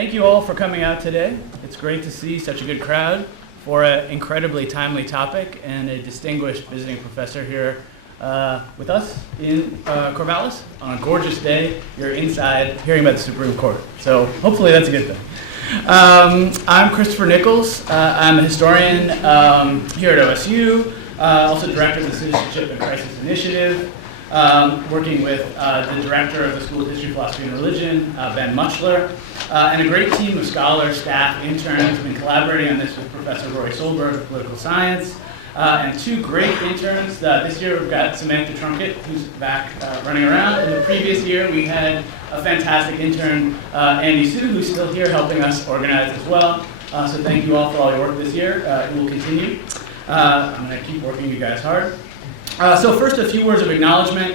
thank you all for coming out today. It's great to see such a good crowd for an incredibly timely topic and a distinguished visiting professor here with us in Corvallis on a gorgeous day. You're inside hearing about the Supreme Court, so hopefully that's a good thing. I'm Christopher Nichols. I'm a historian here at OSU, also director of the Citizenship and Crisis Initiative, working with the director of the School of History, Philosophy, and Religion, Ben Muchler, and a great team of scholars, staff, interns. I've been collaborating on this with Professor Roy Solberg of Political Science, and two great interns. This year we've got Samantha Trunkett, who's back running around. In the previous year we had a fantastic intern, Andy Sue, who's still here helping us organize as well. So thank you all for all your work this year. It will continue. I'm going to keep working you guys hard. So first, a few words of acknowledgement.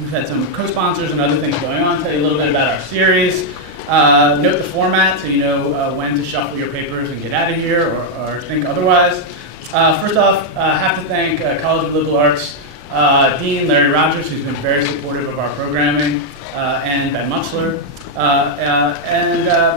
We've had some co-sponsors and other things going on. Tell you a little bit about our series. Note the format so you know when to shuffle your papers and get out of here or think otherwise. First off, I have to thank College of Liberal Arts Dean Larry Rogers, who's been very supportive of our programming, and Ben Muchler.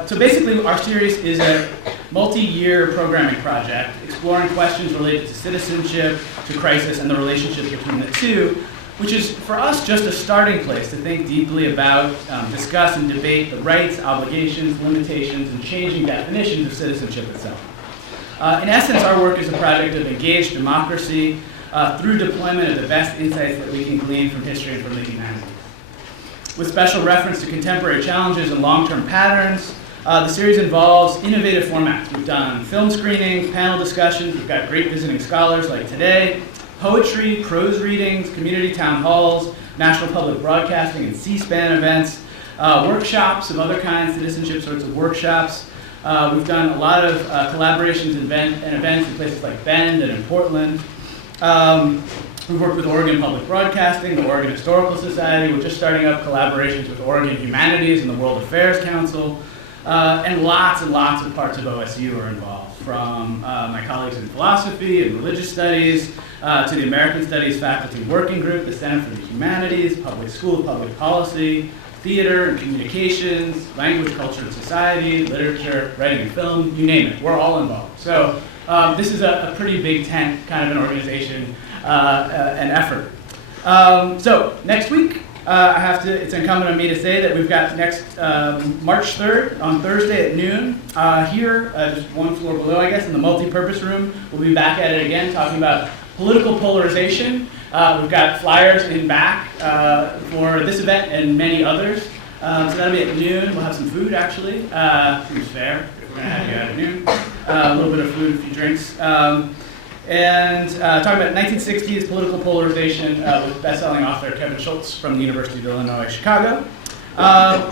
So basically, our series is a multi-year programming project exploring questions related to citizenship, to crisis, and the relationship between the two, which is, for us, just a starting place to think deeply about, discuss, and debate the rights, obligations, limitations, and changing definitions of citizenship itself. In essence, our work is a project of engaged democracy through deployment of the best insights that we can glean from history and from the humanities. With special reference to contemporary challenges and long-term patterns, the series involves innovative formats. We've done film screenings, panel discussions, we've got great visiting scholars like today, poetry, prose readings, community town halls, national public broadcasting and C-SPAN events, workshops of other kinds, citizenship sorts of workshops. We've done a lot of collaborations and events in places like Bend and in Portland. We've worked with Oregon Public Broadcasting, the Oregon Historical Society. We're just starting up collaborations with Oregon Humanities and the World Affairs Council. And lots of parts of OSU are involved, from my colleagues in philosophy and religious studies, to the American Studies Faculty Working Group, the Center for the Humanities, Public School, Public Policy, theater and communications, language, culture and society, literature, writing and film, you name it. We're all involved. So this is a pretty big tent kind of an organization and effort. So next week, it's incumbent on me to say that we've got next March 3rd on Thursday at noon here, just one floor below, I guess, in the multi-purpose room. We'll be back at it again talking about political polarization. We've got flyers in back for this event and many others. So that'll be at noon. We'll have some food, actually. Seems fair. We're going to have you at noon. A little bit of food, a few drinks. And talking about 1960s political polarization with best-selling author Kevin Schultz from the University of Illinois, Chicago.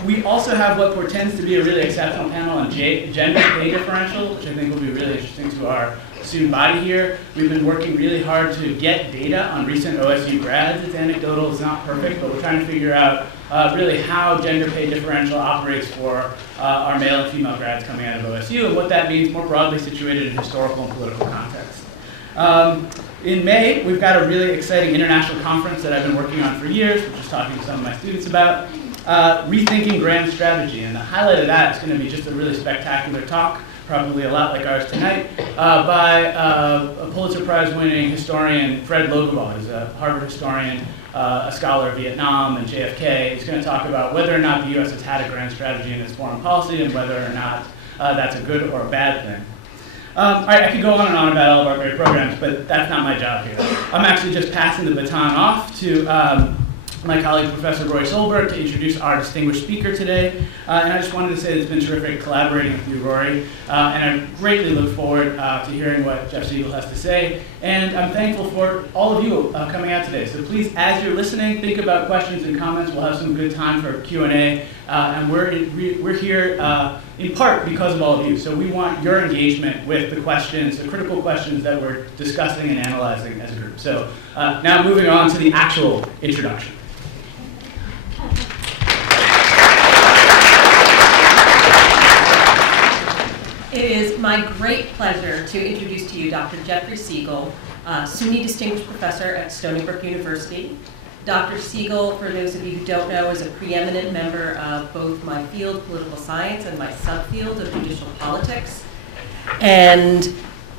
We also have what portends to be a really exceptional panel on gender pay differential, which I think will be really interesting to our student body here. We've been working really hard to get data on recent OSU grads. It's anecdotal, it's not perfect, but we're trying to figure out really how gender pay differential operates for our male and female grads coming out of OSU and what that means more broadly situated in historical and political context. In May, we've got a really exciting international conference that I've been working on for years, which is talking to some of my students about, Rethinking Grand Strategy. And the highlight of that is going to be just a really spectacular talk, probably a lot like ours tonight, by a Pulitzer Prize winning historian, Fred Logoball. He's a Harvard historian, a scholar of Vietnam and JFK. He's going to talk about whether or not the U.S. has had a grand strategy in its foreign policy and whether or not that's a good or a bad thing. All right, I could go on and on about all of our great programs, but that's not my job here. I'm actually just passing the baton off to my colleague, Professor Roy Solberg, to introduce our distinguished speaker today. And I just wanted to say it's been terrific collaborating with you, Rory, and I greatly look forward to hearing what Jeff Siegel has to say. And I'm thankful for all of you coming out today. So please, as you're listening, think about questions and comments. We'll have some good time for Q&A, and we're here in part because of all of you. So we want your engagement with the questions, the critical questions that we're discussing and analyzing as a group. So now moving on to the actual introduction. It is my great pleasure to introduce to you Dr. Jeffrey Siegel, SUNY Distinguished Professor at Stony Brook University, Dr. Siegel, for those of you who don't know, is a preeminent member of both my field, political science, and my subfield of judicial politics. And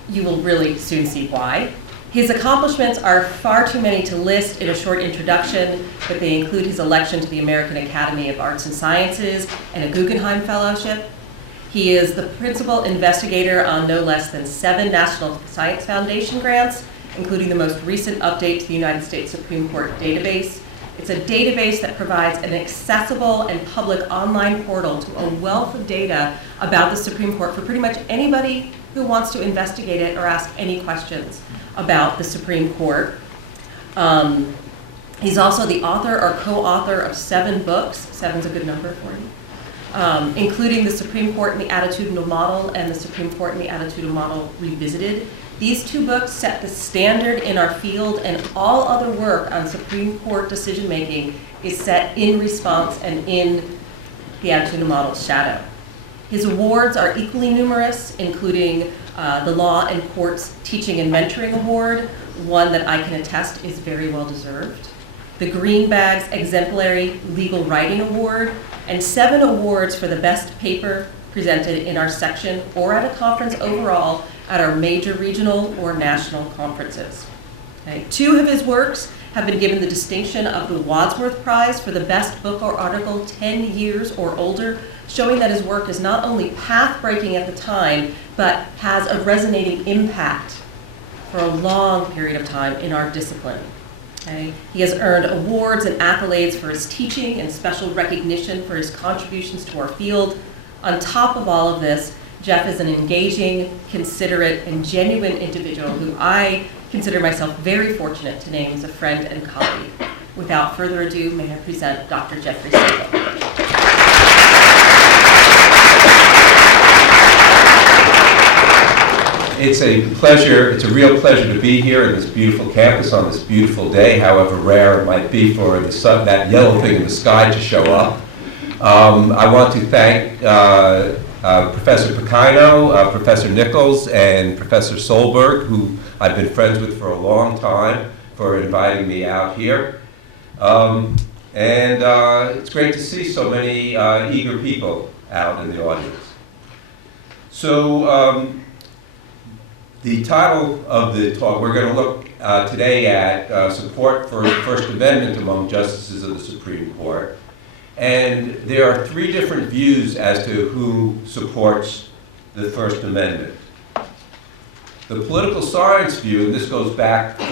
you will really soon see why. His accomplishments are far too many to list in a short introduction, but they include his election to the American Academy of Arts and Sciences and a Guggenheim Fellowship. He is the principal investigator on no less than 7 National Science Foundation grants, including the most recent update to the United States Supreme Court database. It's a database that provides an accessible and public online portal to a wealth of data about the Supreme Court for pretty much anybody who wants to investigate it or ask any questions about the Supreme Court. He's also the author or co-author of 7 books. 7's a good number for you. Including the Supreme Court and the Attitudinal Model and the Supreme Court and the Attitudinal Model Revisited. These 2 books set the standard in our field, and all other work on Supreme Court decision-making is set in response and in the Attitudinal Model's shadow. His awards are equally numerous, including the Law and Courts Teaching and Mentoring Award, one that I can attest is very well deserved, the Greenbags Exemplary Legal Writing Award, and 7 awards for the best paper presented in our section or at a conference overall at our major regional or national conferences. Okay. 2 of his works have been given the distinction of the Wadsworth Prize for the best book or article 10 years or older, showing that his work is not only path-breaking at the time, but has a resonating impact for a long period of time in our discipline. Okay. He has earned awards and accolades for his teaching and special recognition for his contributions to our field. On top of all of this, Jeff is an engaging, considerate, and genuine individual who I consider myself very fortunate to name as a friend and colleague. Without further ado, may I present Dr. Jeffrey Siegel. It's a pleasure, it's a real pleasure to be here in this beautiful campus on this beautiful day, however rare it might be for the sun, that yellow thing in the sky to show up. I want to thank Professor Picino, Professor Nichols, and Professor Solberg, who I've been friends with for a long time, for inviting me out here. It's great to see so many eager people out in the audience. So the title of the talk, we're going to look today at support for the First Amendment among justices of the Supreme Court. And there are 3 different views as to who supports the First Amendment. The political science view, and this goes back to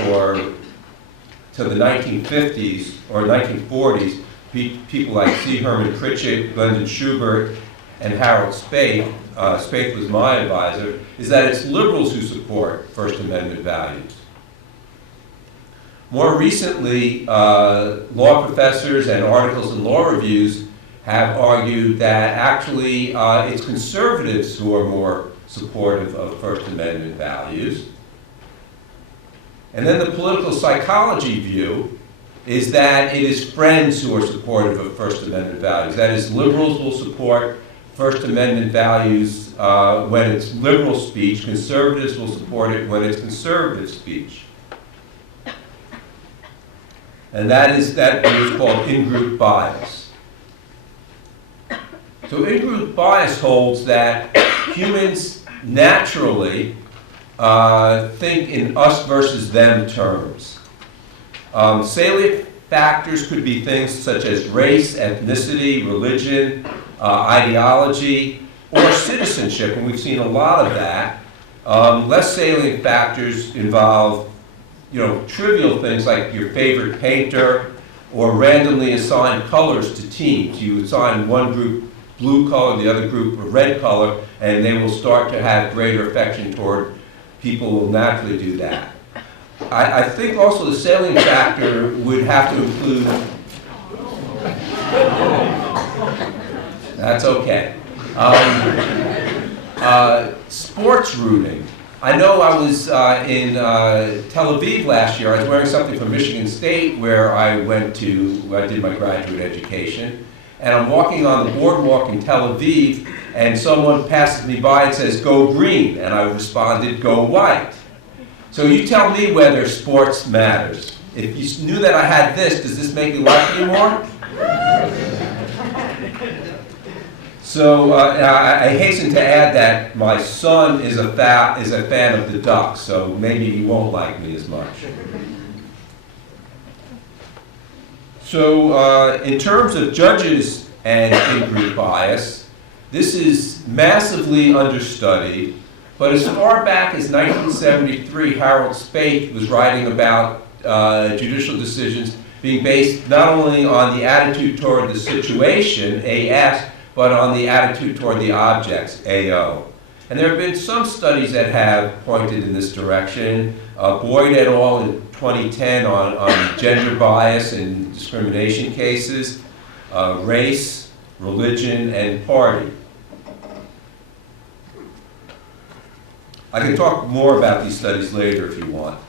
the 1950s or 1940s, people like C. Herman Pritchett, Glendon Schubert, and Harold Spaeth, Spaeth was my advisor, is that it's liberals who support First Amendment values. More recently, law professors and articles in law reviews have argued that actually it's conservatives who are more supportive of First Amendment values. And then the political psychology view is that it is friends who are supportive of First Amendment values. That is, liberals will support First Amendment values when it's liberal speech. Conservatives will support it when it's conservative speech. And that is called in-group bias. So in-group bias holds that humans naturally think in us versus them terms. Salient factors could be things such as race, ethnicity, religion, ideology, or citizenship, and we've seen a lot of that. Less salient factors involve trivial things like your favorite painter or randomly assigned colors to teams. You assign one group blue color, the other group a red color, and they will start to have greater affection toward people who will naturally do that. I think also the salient factor would have to include, that's okay, sports rooting. I know I was in Tel Aviv last year. I was wearing something from Michigan State where I did my graduate education. And I'm walking on the boardwalk in Tel Aviv, and someone passes me by and says, "Go green," and I responded, "Go white." So you tell me whether sports matters if you knew that I had this, does this make you like me more? So I hasten to add that my son is a fan of the Ducks, so maybe he won't like me as much. So in terms of judges and in-group bias, this is massively understudied, but as far back as 1973, Harold Spaeth was writing about judicial decisions being based not only on the attitude toward the situation, AS, but on the attitude toward the objects, AO. And there have been some studies that have pointed in this direction. Boyd et al. In 2010 on gender bias in discrimination cases, race, religion, and party. I can talk more about these studies later if you want.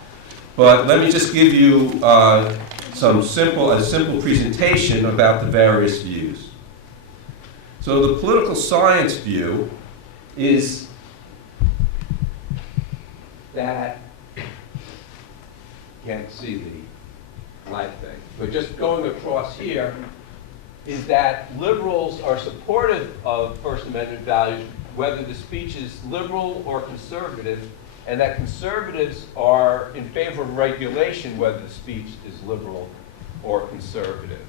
But let me just give you a simple presentation about the various views. So the political science view is that, can't see the light thing, but just going across here, is that liberals are supportive of First Amendment values, whether the speech is liberal or conservative, and that conservatives are in favor of regulation, whether the speech is liberal or conservative.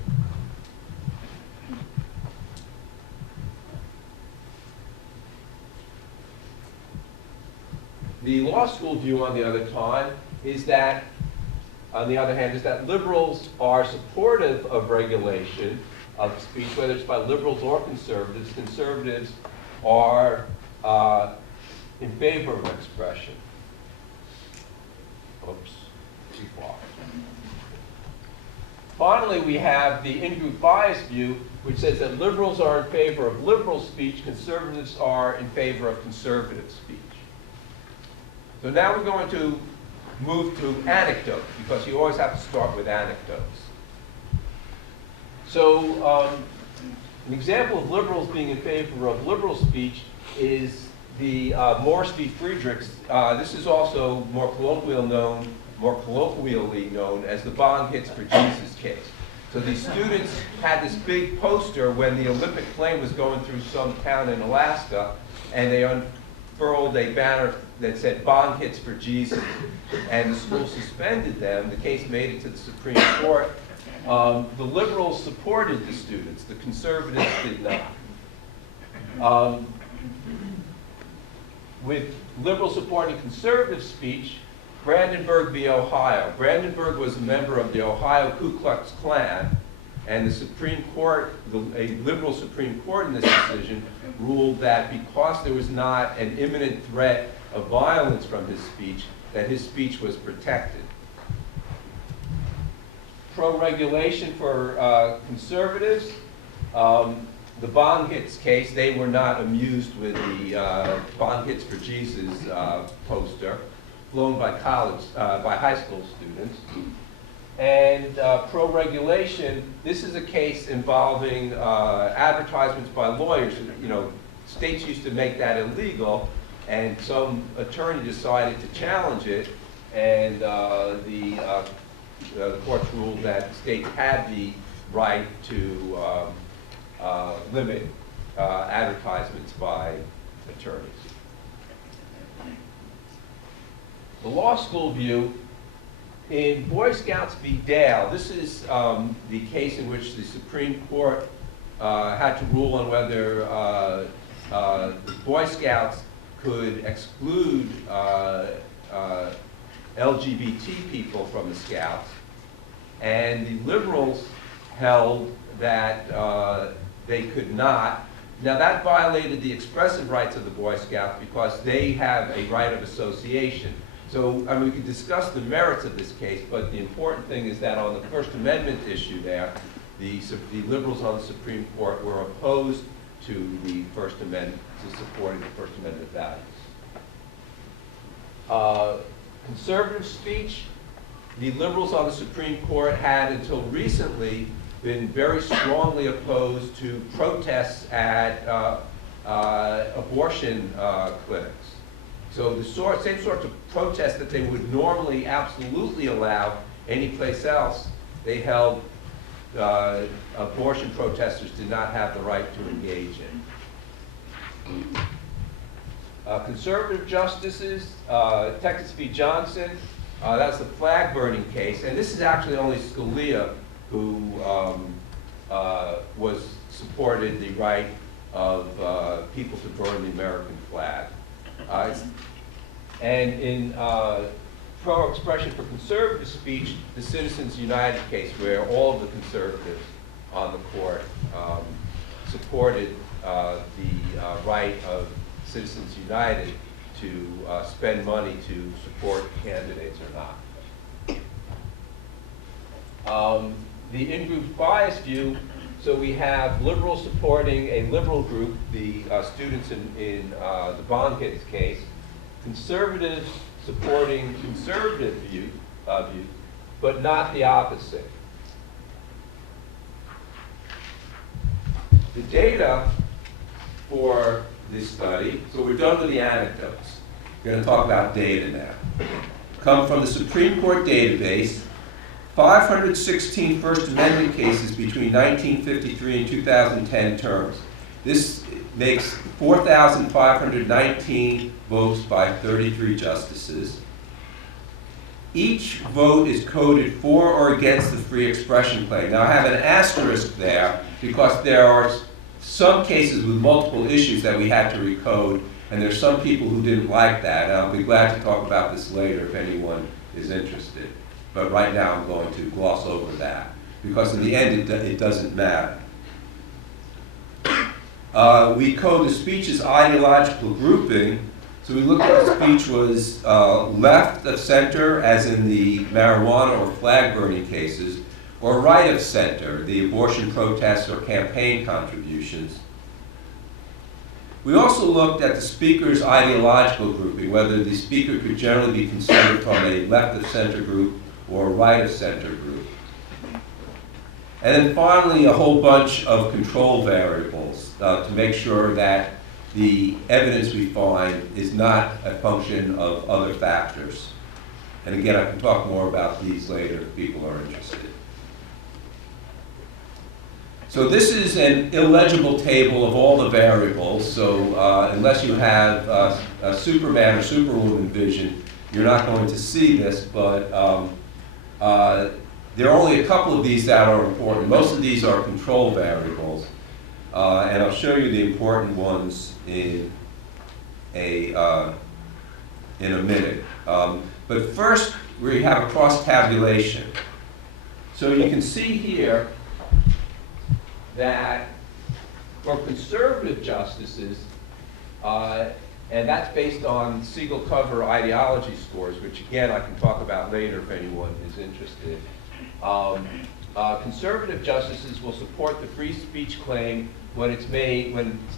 The law school view, on the other hand, is that liberals are supportive of regulation of speech, whether it's by liberals or conservatives. Conservatives are in favor of expression. Oops, too far. Finally, we have the in-group bias view, which says that liberals are in favor of liberal speech, conservatives are in favor of conservative speech. So now we're going to move to anecdotes, because you always have to start with anecdotes. So an example of liberals being in favor of liberal speech is the Morris v. Friedrichs. This is also more colloquially known as the Bong Hits for Jesus case. So these students had this big poster when the Olympic plane was going through some town in Alaska, and they unfurled a banner that said Bong Hits for Jesus, and the school suspended them. The case made it to the Supreme Court. The liberals supported the students, the conservatives did not. With liberals supporting conservative speech, Brandenburg v. Ohio. Brandenburg was a member of the Ohio Ku Klux Klan, and the Supreme Court, a liberal Supreme Court in this decision, ruled that because there was not an imminent threat of violence from his speech, that his speech was protected. Pro-regulation for conservatives. The Bong Hits case, they were not amused with the Bong Hits for Jesus poster flown by high school students. And pro-regulation, this is a case involving advertisements by lawyers. States used to make that illegal, and some attorney decided to challenge it, and the courts ruled that states had the right to limit advertisements by attorneys. The law school view, in Boy Scouts v. Dale, this is the case in which the Supreme Court had to rule on whether the Boy Scouts could exclude LGBT people from the Scouts, and the liberals held that they could not. Now that violated the expressive rights of the Boy Scouts because they have a right of association. So we could discuss the merits of this case, but the important thing is that on the First Amendment issue there, the liberals on the Supreme Court were opposed to the First Amendment, to supporting the First Amendment values. Conservative speech, the liberals on the Supreme Court had until recently been very strongly opposed to protests at abortion clinics. So the same sorts of protests that they would normally absolutely allow anyplace else, they held abortion protesters did not have the right to engage in. Conservative justices, Texas v. Johnson, that's the flag burning case, and this is actually only Scalia who supported the right of people to burn the American flag. And in pro-expression for conservative speech, the Citizens United case, where all of the conservatives on the court supported the right of Citizens United to spend money to support candidates or not. The in-group bias view, so we have liberals supporting a liberal group, the students in the Bond case, conservatives supporting conservative views, but not the opposite. The data for this study, so we're done with the anecdotes. We're going to talk about data now. Come from the Supreme Court database, 516 First Amendment cases between 1953 and 2010 terms. This makes 4,519 votes by 33 justices. Each vote is coded for or against the free expression claim. Now I have an asterisk there because there are some cases with multiple issues that we had to recode, and there's some people who didn't like that. And I'll be glad to talk about this later if anyone is interested. But right now I'm going to gloss over that because in the end it doesn't matter. We code the speech as ideological grouping. So we looked at the speech was left of center, as in the marijuana or flag burning cases, or right of center, the abortion protests or campaign contributions. We also looked at the speaker's ideological grouping, whether the speaker could generally be considered from a left of center group or a right of center group. And then finally, a whole bunch of control variables to make sure that the evidence we find is not a function of other factors. And again, I can talk more about these later if people are interested. So this is an illegible table of all the variables. So unless you have a Superman or Superwoman vision, you're not going to see this, but there are only a couple of these that are important. Most of these are control variables. And I'll show you the important ones in a minute. But first, we have a cross tabulation. So you can see here that for conservative justices, and that's based on Segal cover ideology scores, which again I can talk about later if anyone is interested. Conservative justices will support the free speech claim when it's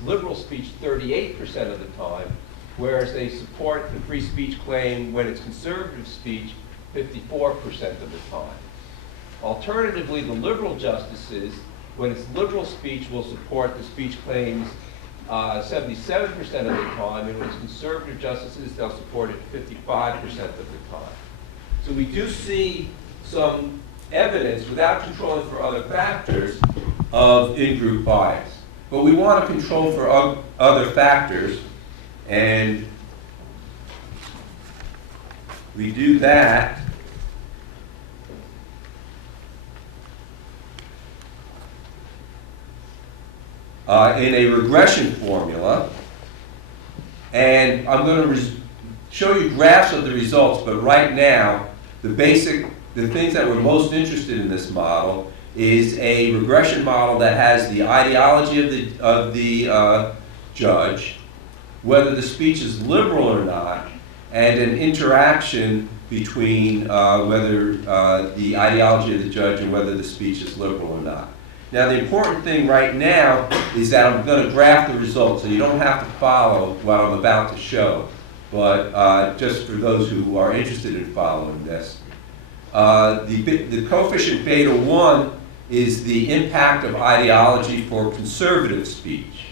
liberal speech 38% of the time, whereas they support the free speech claim when it's conservative speech 54% of the time. Alternatively, the liberal justices, when it's liberal speech, will support the speech claims 77% of the time, and when it's conservative justices, they'll support it 55% of the time. So we do see some evidence, without controlling for other factors, of in-group bias. But we want to control for other factors, and we do that in a regression formula. And I'm going to show you graphs of the results, but right now, the things that we're most interested in this model is a regression model that has the ideology of the judge, whether the speech is liberal or not, and an interaction between whether the ideology of the judge and whether the speech is liberal or not. Now, the important thing right now is that I'm going to graph the results, so you don't have to follow what I'm about to show, but just for those who are interested in following this. The coefficient beta 1 is the impact of ideology for conservative speech.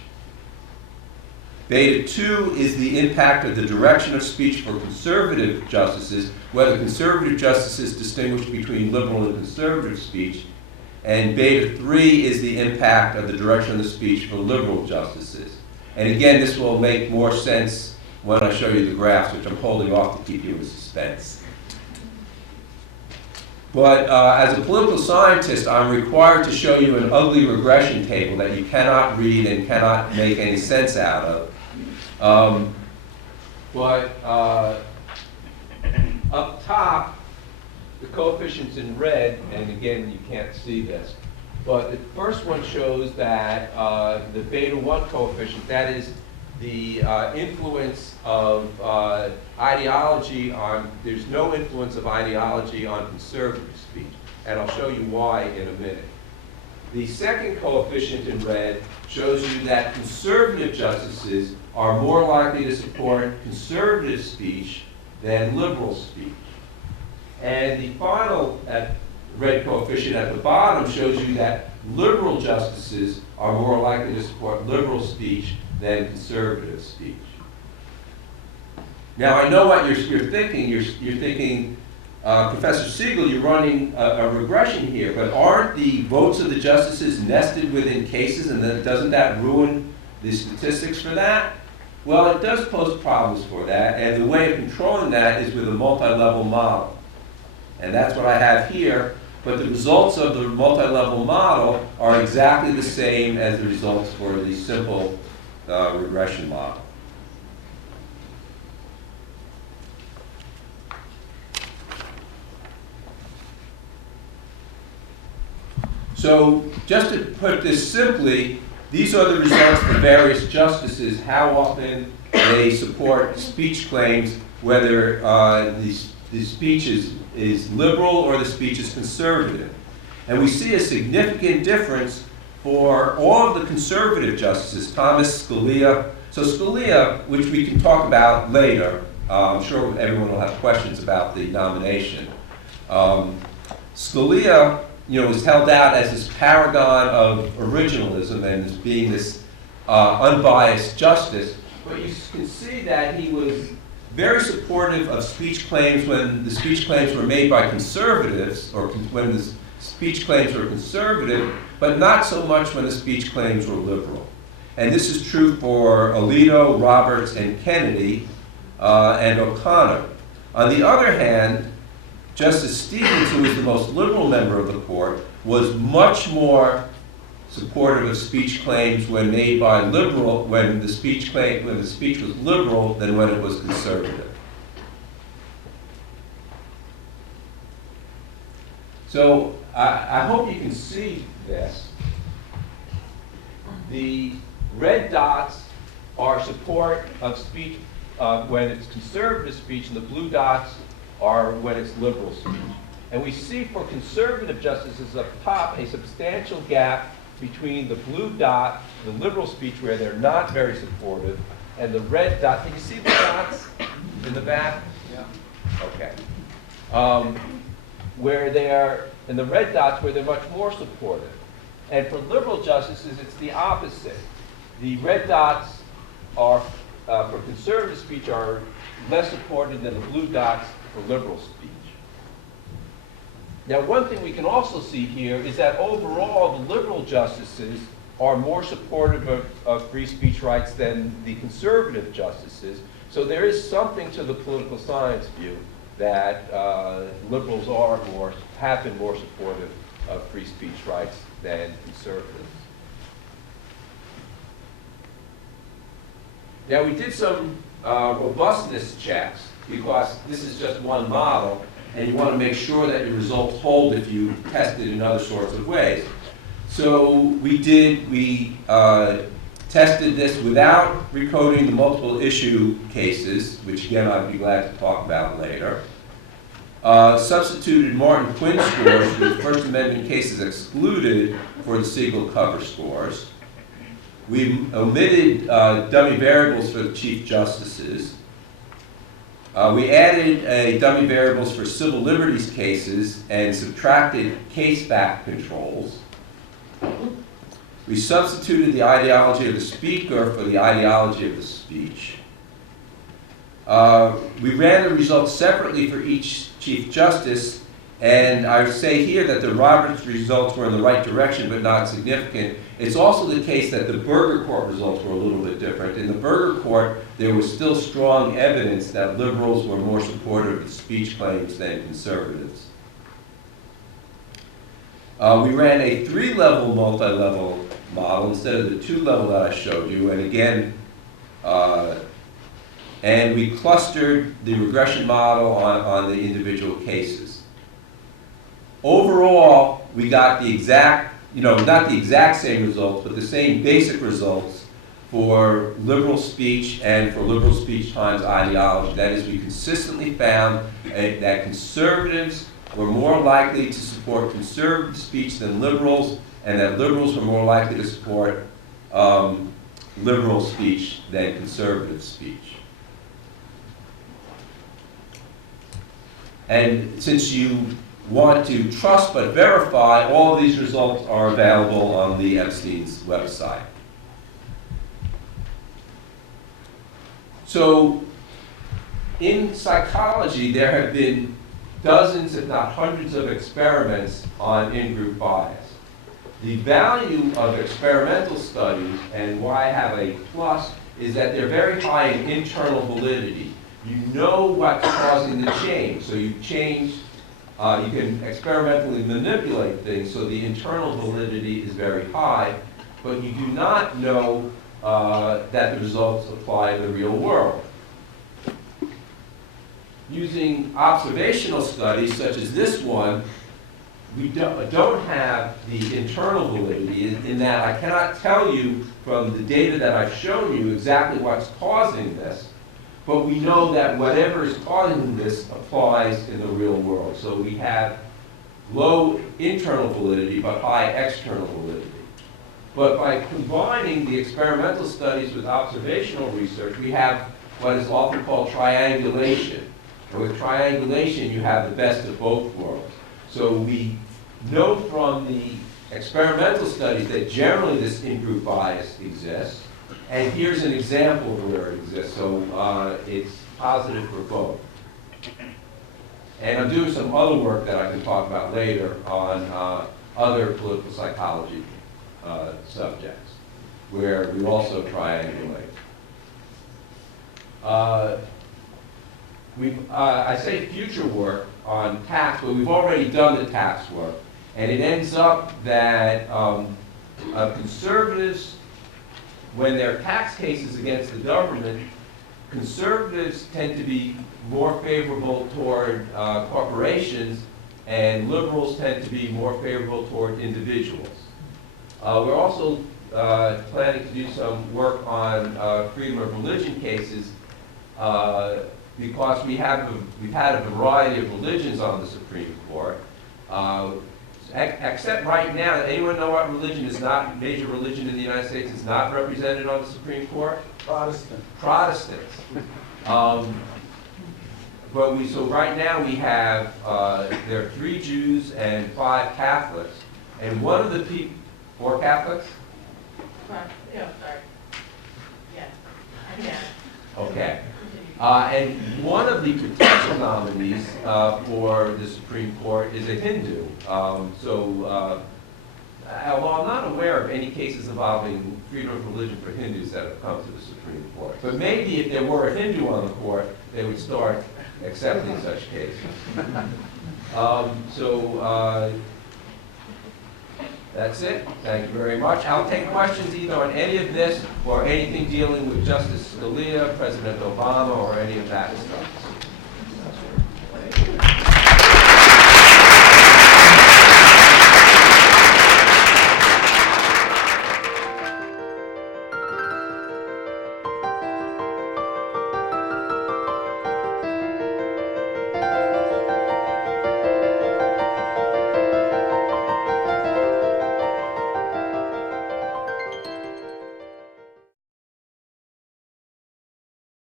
Beta 2 is the impact of the direction of speech for conservative justices, whether conservative justices distinguish between liberal and conservative speech. And beta 3 is the impact of the direction of the speech for liberal justices. And again, this will make more sense when I show you the graphs, which I'm holding off to keep you in suspense. But as a political scientist, I'm required to show you an ugly regression table that you cannot read and cannot make any sense out of. Up top, the coefficients in red, and again, you can't see this, but the first one shows that the beta 1 coefficient, that is the influence of ideology on, there's no influence of ideology on conservative speech, and I'll show you why in a minute. The second coefficient in red shows you that conservative justices are more likely to support conservative speech than liberal speech. And the final red coefficient at the bottom shows you that liberal justices are more likely to support liberal speech than conservative speech. Now, I know what you're thinking. You're thinking, Professor Siegel, you're running a regression here, but aren't the votes of the justices nested within cases, and then doesn't that ruin the statistics for that? Well, it does pose problems for that, and the way of controlling that is with a multi-level model. And that's what I have here, but the results of the multi-level model are exactly the same as the results for the simple regression model. So just to put this simply, these are the results for various justices, how often they support speech claims, whether the speech is liberal or the speech is conservative. And we see a significant difference for all of the conservative justices, Thomas, Scalia. So Scalia, which we can talk about later, I'm sure everyone will have questions about the nomination. Scalia, was held out as this paragon of originalism and as being this unbiased justice. But you can see that he was very supportive of speech claims when the speech claims were made by conservatives, or when the speech claims were conservative, but not so much when the speech claims were liberal. And this is true for Alito, Roberts, and Kennedy, and O'Connor. On the other hand, Justice Stevens, who was the most liberal member of the court, was much more supportive of speech claims when made by liberal, when the speech was liberal than when it was conservative. So I hope you can see this. The red dots are support of speech when it's conservative speech, and the blue dots are when it's liberal speech. And we see for conservative justices up top a substantial gap between the blue dot, the liberal speech where they're not very supportive, and the red dot. Can you see the dots in the back? Yeah. Okay. Where they're, and the red dots where they're much more supportive. And for liberal justices, it's the opposite. The red dots are, for conservative speech, are less supportive than the blue dots for liberal speech. Now, one thing we can also see here is that overall, the liberal justices are more supportive of free speech rights than the conservative justices. So there is something to the political science view that liberals have been more supportive of free speech rights than conservatives. Now, we did some robustness checks, because this is just one model, and you want to make sure that your results hold if you test it in other sorts of ways. So we tested this without recoding the multiple issue cases, which again I'd be glad to talk about later. Substituted Martin Quinn scores with First Amendment cases excluded for the Segal cover scores. We omitted dummy variables for the Chief Justices. We added dummy variables for civil liberties cases and subtracted case-back controls. We substituted the ideology of the speaker for the ideology of the speech. We ran the results separately for each Chief Justice, and I would say here that the Roberts results were in the right direction but not significant. It's also the case that the Burger Court results were a little bit different. In the Burger Court, there was still strong evidence that liberals were more supportive of speech claims than conservatives. We ran a 3-level multi-level model instead of the 2-level that I showed you, and again, and we clustered the regression model on the individual cases. Overall, we got the exact, not the exact same results, but the same basic results for liberal speech and for liberal speech times ideology. That is, we consistently found that conservatives were more likely to support conservative speech than liberals, and that liberals were more likely to support liberal speech than conservative speech. And since you want to trust but verify, all of these results are available on the Epstein's website. So in psychology, there have been dozens, if not hundreds, of experiments on in-group bias. The value of experimental studies, and why I have a plus, is that they're very high in internal validity. You know what's causing the change, so you change, you can experimentally manipulate things, so the internal validity is very high, but you do not know that the results apply in the real world. Using observational studies, such as this one, we don't have the internal validity in that I cannot tell you from the data that I've shown you exactly what's causing this, but we know that whatever is causing this applies in the real world. So we have low internal validity but high external validity. But by combining the experimental studies with observational research, we have what is often called triangulation. And with triangulation, you have the best of both worlds. So we know from the experimental studies that generally this in-group bias exists. And here's an example of where it exists. So it's positive for both. And I'm doing some other work that I can talk about later on other political psychology subjects, where we also triangulate. I say future work on tax, but we've already done the tax work. And it ends up that conservatives, when there are tax cases against the government, conservatives tend to be more favorable toward corporations, and liberals tend to be more favorable toward individuals. We're also planning to do some work on freedom of religion cases because we've had a variety of religions on the Supreme Court. Except right now, anyone know what religion is not, major religion in the United States is not represented on the Supreme Court? Protestant. Protestants. So right now we have, there are 3 Jews and 5 Catholics. And one of the people, 4 Catholics? Yeah, sorry. Yeah. Yeah. Okay. And one of the potential nominees for the Supreme Court is a Hindu. Although I'm not aware of any cases involving freedom of religion for Hindus that have come to the Supreme Court. But maybe if there were a Hindu on the court, they would start accepting such cases. That's it. Thank you very much. I'll take questions either on any of this or anything dealing with Justice Scalia, President Obama, or any of that stuff.